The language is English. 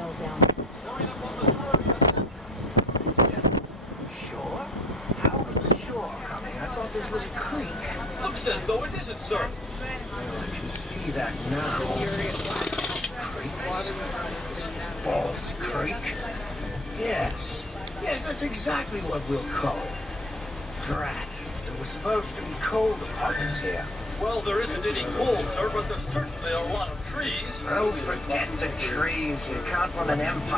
oil down there. Shore? How is the shore coming? I thought this was a creek. Looks as though it isn't, sir. I can see that now. Creek? This false creek? Yes. Yes, that's exactly what we'll call it. Drat. There were supposed to be coal deposits here. Well, there isn't any coal, sir, but there's certainly a lot of trees. Oh, forget the trees. You can't run an empire